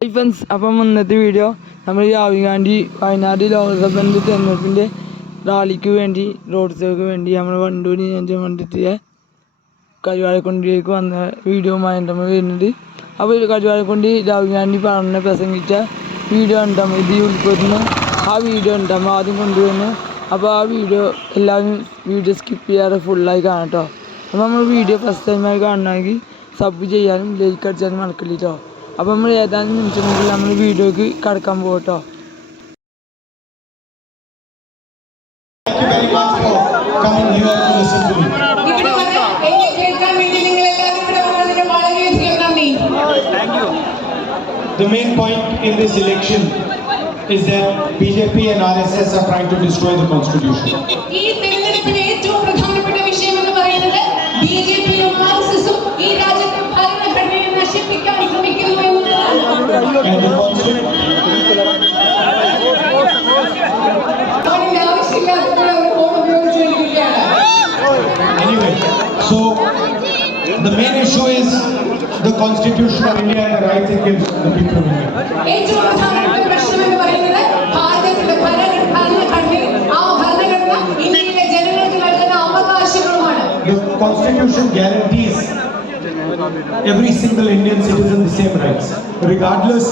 Hi friends അപ്പം ഇന്നത്തെ video നമ്മൾ രാഹുൽ ഗാന്ധി വയനാട് ലോകസഭന്റെ തെരഞ്ഞെടുപ്പിന്റെ റാലിക്ക് വേണ്ടി റോഡ് ഷോയ്ക്ക് വേണ്ടി നമ്മൾ വണ്ടൂർ ഞാൻ മണ്ഡലത്തിലെ കരുവാരക്കുണ്ടിലേക്ക് വന്ന വീഡിയോമായി നമ്മൾ വരുന്നത്. അപ്പോൾ കരുവാരക്കുണ്ടി രാഹുൽ ഗാന്ധി പറഞ്ഞ പ്രസംഗിച്ച വീഡിയോ ഉണ്ടാകും ഇത് ഉൾപ്പെടുന്ന ആ വീഡിയോ ഉണ്ടാകും ആദ്യം കൊണ്ടുവന്ന്. അപ്പോൾ ആ വീഡിയോ എല്ലാവരും വീഡിയോ സ്കിപ്പ് ചെയ്യാതെ ഫുള്ളായി കാണാം കേട്ടോ. അപ്പോൾ നമ്മൾ വീഡിയോ ഫസ്റ്റ് ടൈമായി കാണണമെങ്കിൽ സബ് ചെയ്യാനും ലൈക്ക് അടിച്ചാലും മറക്കില്ല കേട്ടോ. അപ്പോൾ നമ്മൾ ഏതാനും നിമിഷങ്ങളിൽ നമ്മൾ വീഡിയോക്ക് കടക്കാൻ പോകും കേട്ടോ Thank you very much for coming here to listen to me. ഇവിടെ വന്ന് എന്നെ കേൾക്കാൻ വേണ്ടി നിങ്ങൾ എല്ലാവരും ഇവിടെ വന്നതിന് വളരെയധികം നന്ദി The main point in this election is that BJP and RSS are trying to destroy the constitution. Anyway, so the main issue is the Constitution of India and the rights it gives the people of India. The Constitution guarantees every single Indian citizen the same rights, regardless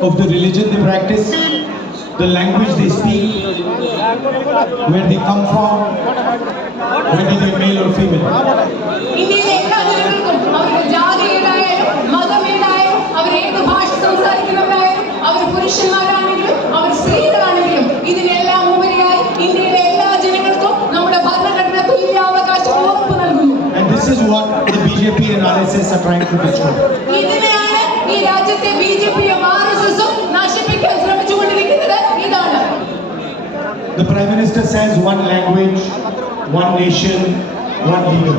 of the religion they practice, the language they speak, where they come from, whether they're male or female. ഇന്ത്യയിലെ എല്ലാ ജനങ്ങൾക്കും അവരുടെ ജാതി ഏതായാലും മതം ഏതായാലും അവർ ഏത് ഭാഷ സംസാരിക്കുന്നവരായാലും അവർ പുരുഷന്മാരാണെങ്കിലും are trying to destroy. ഈ രാജ്യത്തെ ബി ജെ പിയും ആർ എസ് എസും നശിപ്പിക്കാൻ ശ്രമിച്ചുകൊണ്ടിരിക്കുന്നത്. ഇതാണ്. The Prime Minister says one language, one nation, one leader.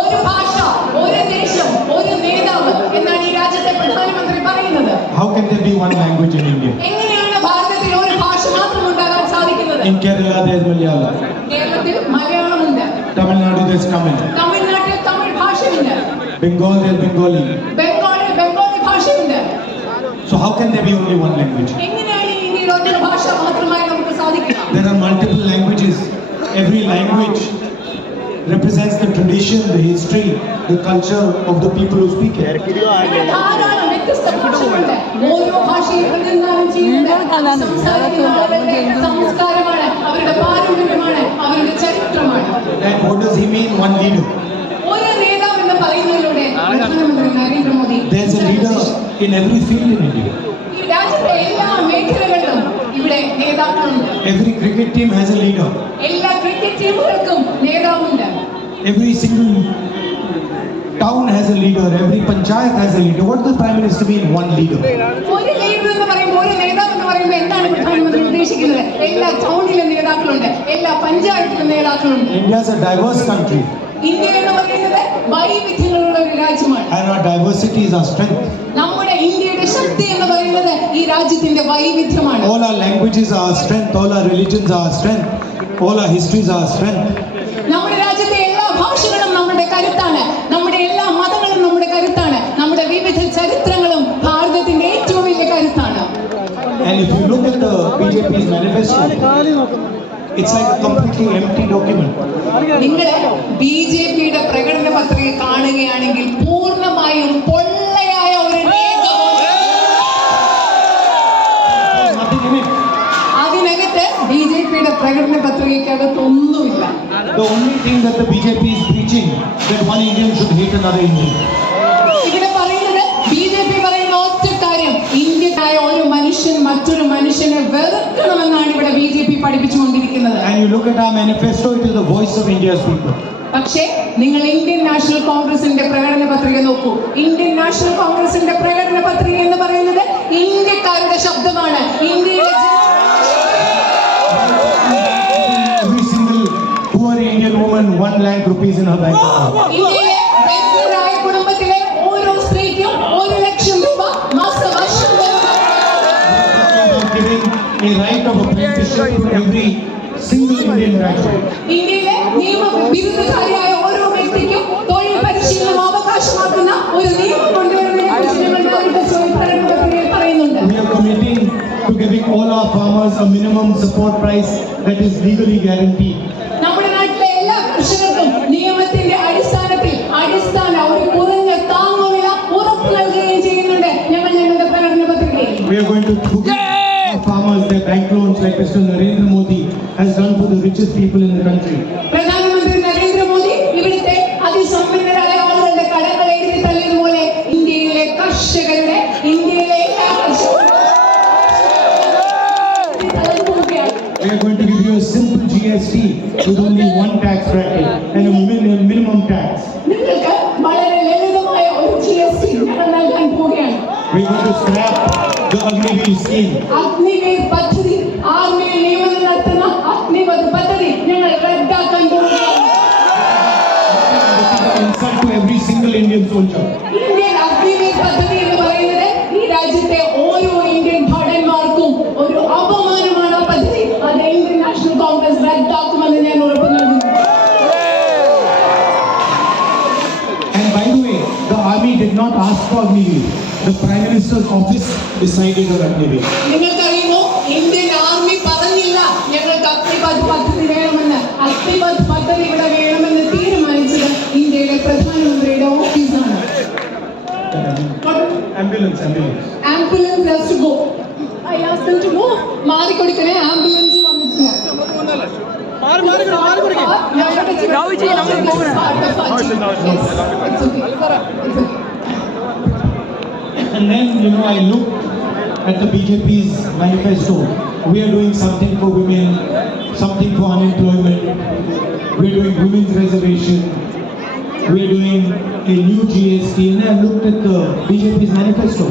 ഒരു ഭാഷ ഒരു ദേശം ഒരു നേതാവ് എന്നാണ് ഈ രാജ്യത്തെ പ്രധാനമന്ത്രി പറയുന്നത്. How can there be one language in India? എങ്ങനെയാണ് ഭാരതത്തിൽ ഒരു ഭാഷ മാത്രം ഉണ്ടാകാൻ സാധിക്കുന്നത്? In Kerala there's Malayalam, കേരളത്തിൽ മലയാളമുണ്ട്. Tamil Nadu there's Tamil, തമിഴ്നാട്ടിൽ തമിഴ് ഭാഷയുണ്ട്. Bengal there's Bengali. ബംഗാളിൽ ബംഗാളി ഭാഷയുണ്ട് So how can there be only one language? എങ്ങനെയാണ് ഈ ഇന്ത്യയിൽ ഒറ്റ ഭാഷ മാത്രമായി നമുക്ക് സാധിക്കുക There are multiple languages. Every language represents the tradition, the history, the culture of the people who speak it. ഇവിടെ ധാരാളം വ്യത്യസ്ത ഭാഷകളുണ്ട് ഓരോ ഭാഷയും പ്രതിനിധാനം ചെയ്യുന്നത് സംസാരിക്കുന്ന ആളുകളുടെ സംസ്കാരമാണ് അവരുടെ പാരമ്പര്യമാണ് അവരുടെ ചരിത്രമാണ് And what does he mean, one leader? ഒരു നേതാവ് എന്ന് പറയുന്നതിലൂടെ പ്രധാനമന്ത്രി Narendra Modi There's a leader in every field in India. ഈ രാജ്യത്തെ എല്ലാ മേഖലകളിലും ഇവിടെ നേതാക്കളുണ്ട് Every cricket team has a leader. എല്ലാ ക്രിക്കറ്റ് ടീമുകൾക്കും നേതാവുണ്ട് Every single town has a leader. Every panchayat has a leader. What does the Prime Minister mean, one leader? ഒരു leader എന്ന് പറയുമ്പോൾ ഒരു നേതാവ് എന്ന് പറയുമ്പോൾ എന്താണ് പ്രധാനമന്ത്രി ഉദ്ദേശിക്കുന്നത് എല്ലാ ടൗണിലും നേതാക്കളുണ്ട് എല്ലാ പഞ്ചായത്തിലും നേതാക്കളുണ്ട് India is a diverse country India എന്ന് പറയുന്നത് വൈവിധ്യങ്ങളുള്ള ഒരു രാജ്യമാണ് and our diversity is our strength. നമ്മുടെ ഇന്ത്യയുടെ ശക്തി എന്ന് പറയുന്നത് ഈ രാജ്യത്തിന്റെ വൈവിധ്യമാണ് All our languages are our strength, all our religions are our strength, all our histories are our strength. നമ്മുടെ രാജ്യത്തെ എല്ലാ ഭാഷകളും നമ്മുടെ കരുത്താണ് നമ്മുടെ എല്ലാ മതങ്ങളും നമ്മുടെ കരുത്താണ് നമ്മുടെ വിവിധ ചരിത്രങ്ങളും ഭാരതത്തിന്റെ ഏറ്റവും വലിയ കരുത്താണ് And if you look at the BJP's manifesto, it's like a completely empty document. നിങ്ങൾ ബി ജെ പിയുടെ പ്രകടന പത്രിക കാണുകയാണെങ്കിൽ പൂർണമായും പൊള്ളയായ ഒരു. അതിനകത്ത് ബി ജെ പിയുടെ പ്രകടന പത്രികയ്ക്കകത്ത് ഒന്നുമില്ല The only thing that the BJP is preaching that one Indian should hate another Indian. ഇവിടെ പറയുന്നത് ബി ജെ പി പറയുന്ന ഒറ്റ കാര്യം ഇന്ത്യക്കായ ഒരു മനുഷ്യൻ മറ്റൊരു മനുഷ്യനെ വെറുക്കണമെന്നാണ് ഇവിടെ ബി ജെ പി പഠിപ്പിച്ചുകൊണ്ടിരിക്കുന്നത് And you look at our manifesto, it is the voice of India's people. പക്ഷേ നിങ്ങൾ ഇന്ത്യൻ നാഷണൽ കോൺഗ്രസിന്റെ പ്രകടന പത്രിക നോക്കൂ ഇന്ത്യൻ നാഷണൽ കോൺഗ്രസിന്റെ പ്രകടന പത്രിക എന്ന് പറയുന്നത് ഇന്ത്യക്കാരുടെ ശബ്ദമാണ് ഇന്ത്യയിലെ Every single poor Indian woman, one lakh rupees in her bank account. ഇന്ത്യയിലെ a right of apprenticeship to every single Indian ഇന്ത്യയിലെ നിയമ ബിരുദധാരിയായ ഓരോ വ്യക്തിക്കും തൊഴിൽ പരിശീലനം അവകാശമാക്കുന്ന All our farmers a minimum support price that is legally guaranteed. richest people in the country. പ്രധാനമന്ത്രി നരേന്ദ്രമോദി ഇവിടുത്തെ അതിസമ്പന്നരായ ആളുകളുടെ കടങ്ങൾ എഴുതി തള്ളിയതുപോലെ ഇന്ത്യയിലെ കർഷകരുടെ ഇന്ത്യയിലെ എല്ലാ കർഷകരും തള്ളിപ്പോവുകയാണ്. We are going to give you a simple GST with only one tax bracket and a min- minimum tax. നിങ്ങൾക്ക് വളരെ ലളിതമായ ഒരു ജി എസ് ടി ഞങ്ങൾ നൽകാൻ പോവുകയാണ് We are going to scrap the Agniveer scheme. Agniveer പദ്ധതി ആർമിയിൽ single Indian soldier. Indian Agniveer പദ്ധതി എന്ന് പറയുന്നത് ഈ രാജ്യത്തെ ഓരോ ഇന്ത്യൻ ഭടന്മാർക്കും ഒരു അപമാനമാണ് ആ പദ്ധതി അത് ഇന്ത്യൻ നാഷണൽ കോൺഗ്രസ് റദ്ദാക്കുമെന്ന് ഞാൻ ഉറപ്പ് നൽകുന്നു And by the way, the army did not ask for Agniveer. The Prime Minister's office decided on Agniveer. നിങ്ങൾക്കറിയുമോ ഇന്ത്യൻ ആർമി പറഞ്ഞില്ല ഞങ്ങൾക്ക് അഗ്നിപത് പദ്ധതി വേണമെന്ന് അഗ്നിപത് പദ്ധതി ambulance has to go I ask them to move. ಮಾರಿ ಕೊಡ್ತೇನೆ ಆಂಬ್ಯುಲೆನ್ಸ್ ಬಂದಿದ್ದೆ ಮಾರು ಮಾರು ಮಾರು ಕೊಡಿ ರಾವಿಜಿ ನಮಗೆ ಹೋಗೋಣ And then, you know, I look at the BJP's manifesto. We are doing something for women, something for unemployment. We are doing women's reservation We are doing a new GST. And I looked at the BJP's manifesto.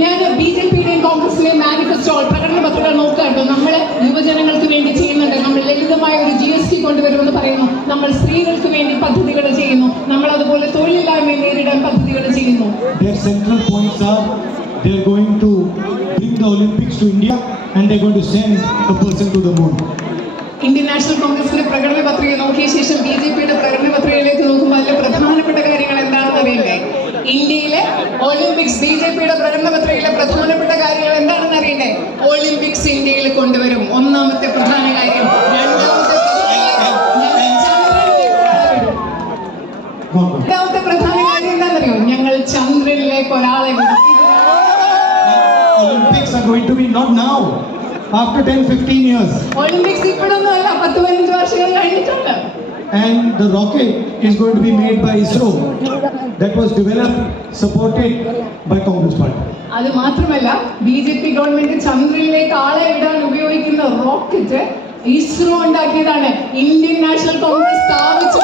ഞാൻ B J പിയുടെയും കോൺഗ്രസിലെയും manifesto പ്രകടന പത്രിക നോക്കാട്ടോ നമ്മൾ യുവജനങ്ങൾക്ക് വേണ്ടി ചെയ്യുന്നുണ്ട് നമ്മൾ ലളിതമായ ഒരു ജി എസ് ടി കൊണ്ടുവരുമെന്ന് പറയുന്നു നമ്മൾ സ്ത്രീകൾക്ക് വേണ്ടി പദ്ധതികൾ ചെയ്യുന്നു നമ്മൾ അതുപോലെ തൊഴിലില്ലായ്മയെ നേരിടാൻ പദ്ധതികൾ ചെയ്യുന്നു Their central points are they're going to bring the Olympics to India and they're going to send a person to the moon. Indian National കോൺഗ്രസിന്റെ പ്രകടന പത്രിക നോക്കിയ ശേഷം ബി ജെ പിയുടെ പ്രകടന പത്രികയിലേക്ക് നോക്കുമ്പോൾ അതിലെ പ്രധാനപ്പെട്ട കാര്യങ്ങൾ എന്താണെന്ന് അറിയില്ലേ? ഇന്ത്യയിലെ ഒളിമ്പിക്സ് ബി ജെ പിയുടെ പ്രകടന പത്രികയിലെ പ്രധാനപ്പെട്ട കാര്യങ്ങൾ എന്താണെന്ന് അറിയണ്ടേ ഒളിമ്പിക്സ് ഇന്ത്യയിൽ കൊണ്ടുവരും. ഒന്നാമത്തെ പ്രധാന കാര്യം രണ്ടാമത്തെ പ്രധാന കാര്യം. എന്താണെന്നറിയോ ഞങ്ങൾ ചന്ദ്രനിലേക്ക് ഒരാളെ Olympics are going to be not now after 10 15 years. Olympics ഇപ്പോഴൊന്നും അല്ല പത്ത് പതിനഞ്ച് വർഷങ്ങൾ കഴിഞ്ഞിട്ടുണ്ട് And the rocket is going to be made by ISRO, that was developed, supported by Congress Party. അത് മാത്രമല്ല ബി ജെ പി ഗവൺമെന്റ് ചന്ദ്രനിലേക്ക് ആളെ ഇടാൻ ഉപയോഗിക്കുന്ന റോക്കറ്റ് ഇസ്രോ ഉണ്ടാക്കിയതാണ് ഇന്ത്യൻ നാഷണൽ കോൺഗ്രസ് സ്ഥാപിച്ചു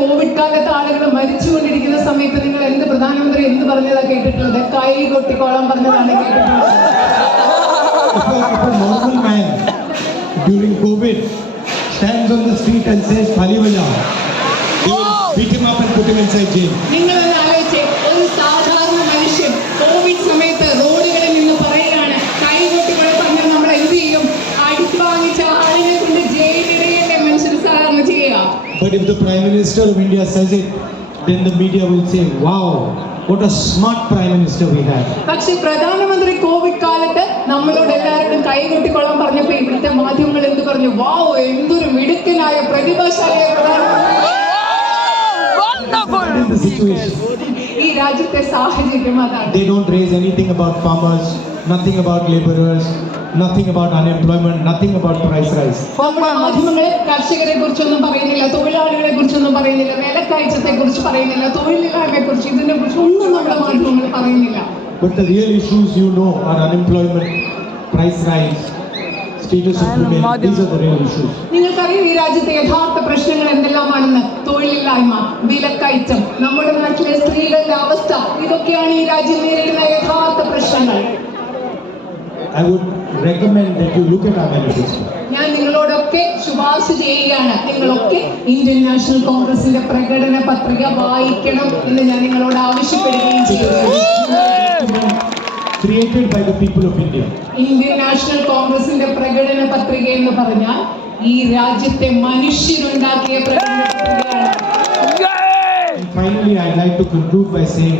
കോവിഡ് കാലത്ത് ആളുകൾ മരിച്ചുകൊണ്ടിരിക്കുന്ന സമയത്ത് നിങ്ങൾ എന്ത് പ്രധാനമന്ത്രി എന്ത് പറഞ്ഞതാണ് കേട്ടിട്ടുള്ളത്? കൈ കൊട്ടിക്കോളാൻ പറഞ്ഞതാണ് കേട്ടിട്ടുള്ളത്. stands on the street and says thali vala he picked oh! him up and put him inside jail. ningala But if the Prime Minister of India says it, then the media will say, wow, what a smart Prime Minister we have. പക്ഷെ പ്രധാനമന്ത്രി Covid കാലത്ത് നമ്മളോട് എല്ലാവരോടും കൈ കൊട്ടിക്കൊള്ളാൻ പറഞ്ഞപ്പോ ഇവിടുത്തെ മാധ്യമങ്ങൾ എന്ത് പറഞ്ഞു വാവ് എന്തൊരു മിടുക്കനായ പ്രതിഭാശാലിയായ പ്രധാനമന്ത്രി That is the situation. ഈ രാജ്യത്തെ സാഹചര്യം അതാണ് They don't raise anything about farmers, nothing about laborers, nothing about unemployment nothing about price rise നമ്മുടെ മാധ്യമങ്ങൾ കർഷകരെ കുറിച്ചൊന്നും പറയുന്നില്ല തൊഴിലാളികളെ കുറിച്ചൊന്നും പറയുന്നില്ല വിലക്കയറ്റത്തെ കുറിച്ച് പറയുന്നില്ല തൊഴിലില്ലായ്മയെ കുറിച്ച് ഇതിനെ കുറിച്ച് ഒന്നും നമ്മുടെ മാധ്യമങ്ങൾ പറയുന്നില്ല But the real issues you know are unemployment, price rise, status of women. These are the real issues. നിങ്ങൾക്കറിയാം ഈ രാജ്യത്തെ യഥാർത്ഥ പ്രശ്നങ്ങൾ എന്തെല്ലാമാണെന്ന് തൊഴിലില്ലായ്മ വിലക്കയറ്റം നമ്മുടെ നാട്ടിലെ സ്ത്രീകളുടെ അവസ്ഥ ഇതൊക്കെയാണ് ഈ രാജ്യം നേരിടുന്ന യഥാർത്ഥ പ്രശ്നങ്ങൾ I would recommend that you look at our manifesto. ഞാൻ നിങ്ങളോടൊക്കെ ശുപാർശ ചെയ്യുകയാണ് നിങ്ങളൊക്കെ ഇന്ത്യൻ നാഷണൽ കോൺഗ്രസിന്റെ പ്രകടന പത്രിക വായിക്കണം എന്ന് ഞാൻ നിങ്ങളോട് ആവശ്യപ്പെടുകയും ചെയ്യുകയാണ് Created by the people of India. Indian National കോൺഗ്രസിന്റെ പ്രകടന പത്രിക എന്ന് പറഞ്ഞാൽ ഈ രാജ്യത്തെ മനുഷ്യരുണ്ടാക്കിയ പ്രകടന പത്രികയാണ് And finally, I'd like to conclude by saying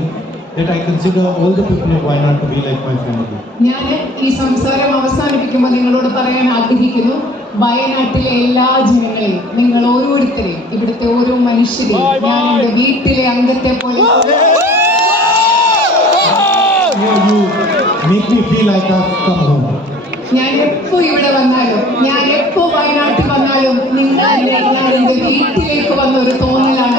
that I consider all the people of Wayanad to be like my family. ഞാൻ ഈ സംസാരം അവസാനിപ്പിക്കുമ്പോൾ നിങ്ങളോട് പറയാൻ ആഗ്രഹിക്കുന്നു വയനാട്ടിലെ എല്ലാ ജനങ്ങളെയും നിങ്ങൾ ഓരോരുത്തരെയും ഇവിടുത്തെ ഓരോ മനുഷ്യരെയും ഞാൻ എന്റെ വീട്ടിലെ അംഗത്തെ പോലെ Here you make me feel like I've come home. ഞാൻ എപ്പോ ഇവിടെ വന്നാലും ഞാൻ എപ്പോ വയനാട്ടിൽ വന്നാലും നിങ്ങൾ എന്റെ വീട്ടിലേക്ക് വന്ന ഒരു തോന്നലാണ്.